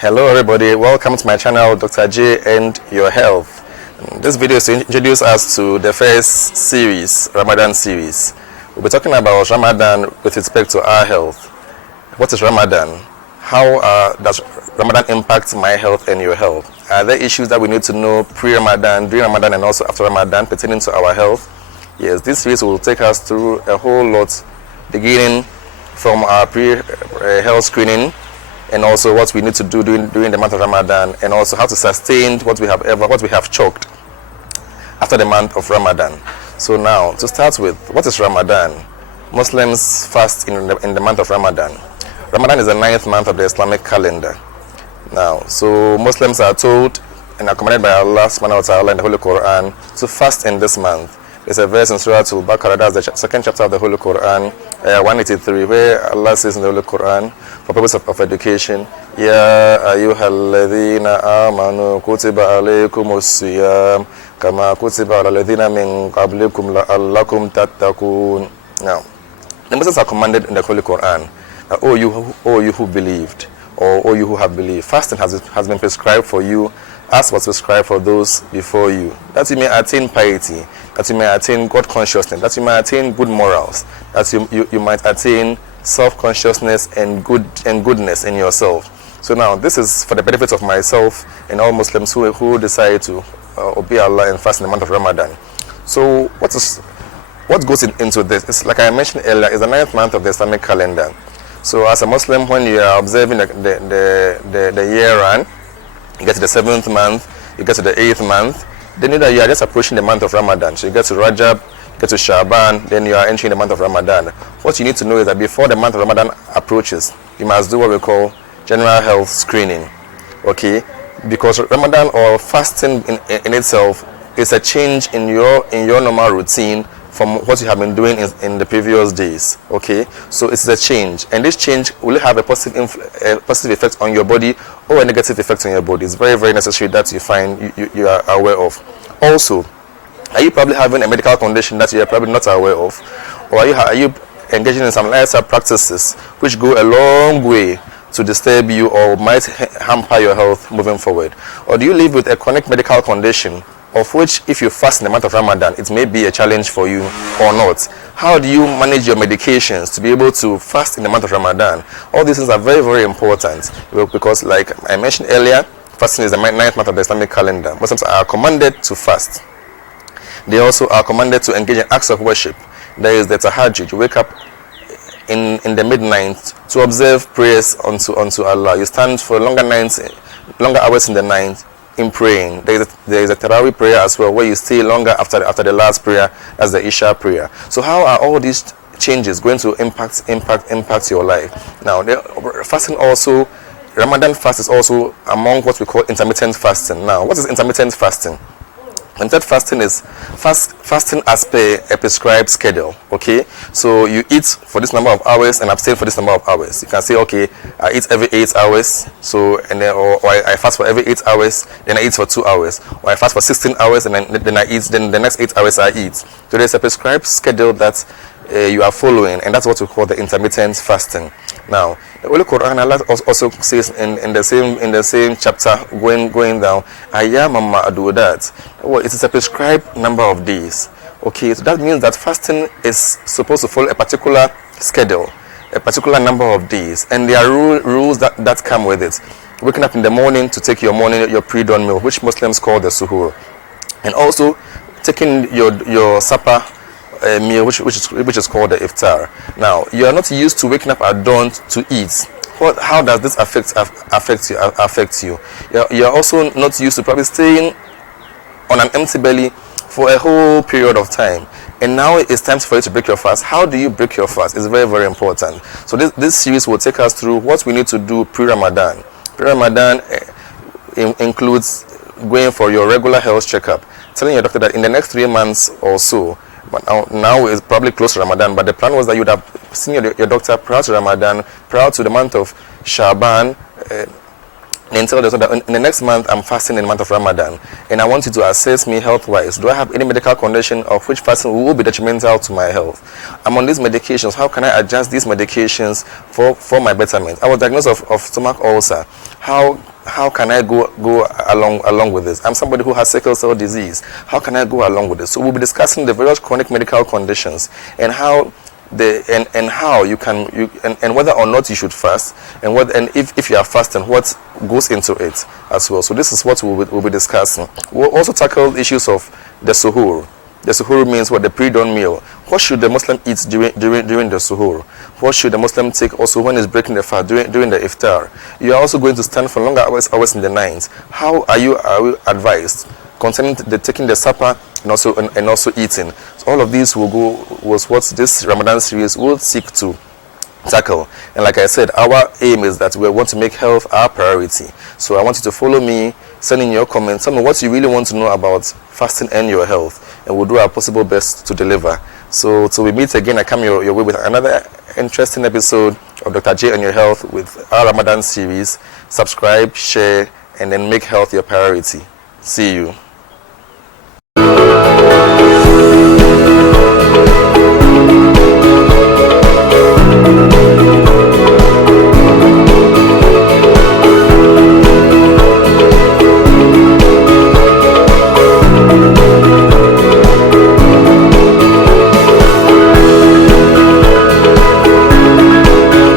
Hello everybody, welcome to my channel Dr. J and Your Health. This video is to introduce us to the first series, Ramadan series. We'll be talking about Ramadan with respect to our health. What is Ramadan? How does Ramadan impact my health and your health? Are there issues that we need to know pre-Ramadan, during Ramadan and also after Ramadan pertaining to our health? Yes, this series will take us through a whole lot, beginning from our pre-health screening, and also what we need to do during the month of Ramadan, and also how to sustain what we have choked after the month of Ramadan. So now, to start with, what is Ramadan? Muslims fast in the month of Ramadan. Ramadan is the 9th month of the Islamic calendar. Now, so Muslims are told and are commanded by Allah subhanahu wa ta'ala in the Holy Quran to fast in this month. There's a verse in Surah Al-Baqarah, that's the second chapter of the Holy Quran, 183, where Allah says in the Holy Quran, for purpose of education, Ya ayyuhalladhina amanu kutiba alaykumus siyam kama kutiba ala alladhina min qablikum la'allakum tattaqun. Now, the Muslims are commanded in the Holy Quran that, oh you who believed, or oh you who have believed, fasting has been prescribed for you as was prescribed for those before you, that you may attain piety, that you may attain God consciousness, that you may attain good morals, that you might attain self-consciousness and goodness in yourself. So now this is for the benefit of myself and all Muslims who decide to obey Allah and fast in the month of Ramadan. So what goes into this? It's like I mentioned earlier, it's the 9th month of the Islamic calendar. So as a Muslim, when you are observing the year run, you get to the 7th month, you get to the 8th month, then you are just approaching the month of Ramadan. So you get to Rajab, you get to Shaban, then you are entering the month of Ramadan. What you need to know is that before the month of Ramadan approaches, you must do what we call general health screening. Okay? Because Ramadan or fasting in itself is a change in your normal routine from what you have been doing in the previous days. Okay, so it's a change, and this change will have a positive effect on your body or a negative effect on your body. It's very, very necessary that you are aware of. Also, are you probably having a medical condition that you are probably not aware of, or are you engaging in some lifestyle practices which go a long way to disturb you or might hamper your health moving forward? Or do you live with a chronic medical condition of which, if you fast in the month of Ramadan, it may be a challenge for you or not? How do you manage your medications to be able to fast in the month of Ramadan? All these things are very, very important, because like I mentioned earlier, fasting is the 9th month of the Islamic calendar. Muslims are commanded to fast. They also are commanded to engage in acts of worship. There is the tahajjud. You wake up in the midnight to observe prayers unto Allah. You stand for longer hours in the night in praying. There is a Tarawih prayer as well, where you stay longer after the last prayer, as the Isha prayer. So how are all these changes going to impact your life? Now, fasting also, Ramadan fast is also among what we call intermittent fasting. Now, what is intermittent fasting? Intermittent fasting is fasting as per a prescribed schedule. Okay, so you eat for this number of hours and abstain for this number of hours. You can say, okay, I eat every 8 hours, so and then or I fast for every 8 hours, then I eat for 2 hours, or I fast for 16 hours and then I eat, then the next 8 hours I eat. So there's a prescribed schedule that you are following, and that's what we call the intermittent fasting. Now, the Holy Quran Allah also says in the same chapter, going down, ayyam ma'dudat. Well, it is a prescribed number of days. Okay, so that means that fasting is supposed to follow a particular schedule, a particular number of days, and there are rules that come with it. Waking up in the morning to take your pre-dawn meal, which Muslims call the suhoor, and also taking your supper meal, which is called the iftar. Now, you are not used to waking up at dawn to eat. How does this affect you? You are also not used to probably staying on an empty belly for a whole period of time, and now it's time for you to break your fast. How do you break your fast? It's very, very important. So this series will take us through what we need to do pre-Ramadan. Pre-Ramadan includes going for your regular health checkup, telling your doctor that in the next 3 months or so, but now it's probably close to Ramadan, but the plan was that you would have seen your doctor prior to Ramadan, prior to the month of Shaban, and tell them that in the next month I'm fasting in the month of Ramadan, and I want you to assess me health-wise. Do I have any medical condition of which fasting will be detrimental to my health? I'm on these medications. How can I adjust these medications for my betterment? I was diagnosed of stomach ulcer. How can I go along with this? I'm somebody who has sickle cell disease. How can I go along with this? So we'll be discussing the various chronic medical conditions and how how you can and whether or not you should fast, and if you are fasting, what goes into it as well. So this is what we'll be discussing. We'll also tackle issues of the suhoor. The suhoor means what? The pre-dawn meal. What should the Muslim eat during the suhoor? What should the Muslim take also when he's breaking the fast during the iftar? You are also going to stand for longer hours in the night. How are you advised concerning taking the supper and also eating? So all of these was what this Ramadan series will seek to tackle. And like I said, our aim is that we want to make health our priority. So I want you to follow me, send in your comments, tell me what you really want to know about fasting and your health, and we'll do our possible best to deliver. So till we meet again, I come your way with another interesting episode of Dr. J and Your Health with our Ramadan series. Subscribe, share, and then make health your priority. See you.